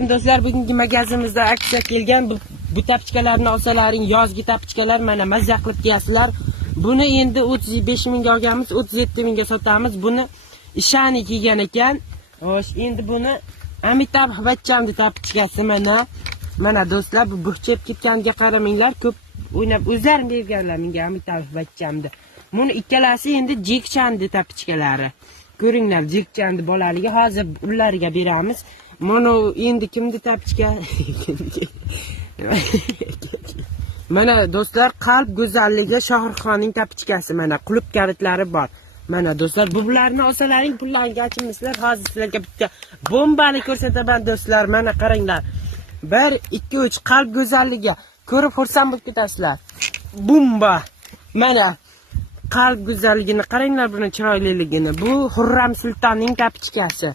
Do'stlar, bugungi magazinimizda aksiya kelgan. Bu tapchkalarni olsalaring, yozgi tapchkalar mana mazza qilib kiyasizlar. Buni endi 35 mingga olganmiz, 37 mingga sotamiz. Buni ishani kiygan ekan. Xo'sh, endi buni Amitabh Bachchanning tapchkasi mana do'stlar, bu burchib ketganiga qaramanglar, ko'p o'ynab o'zlarim berganlar menga Amitabh Bachchanni. Buni ikkalasi endi Jek Channing tapchkalari. Ko'ringlar, Jek Channing bolaligi hozir ularga beramiz. Mana endi kimni tapchka? Mana do'stlar, qalb go'zalligi Shohruxxonning tapchkasi, mana qulub kalitlari bor. Mana do'stlar, bularni olsalaring pullarga achimisizlar. Hozir sizlarga bitta bombani ko'rsataman do'stlar. Mana qaranglar. 1 2 3 qalb go'zalligi ko'rib xursand bo'lib ketasizlar. Bomba. Mana qalb go'zalligini qaranglar, buni chiroyliligini. Bu Xurram Sultonning tapchkasi.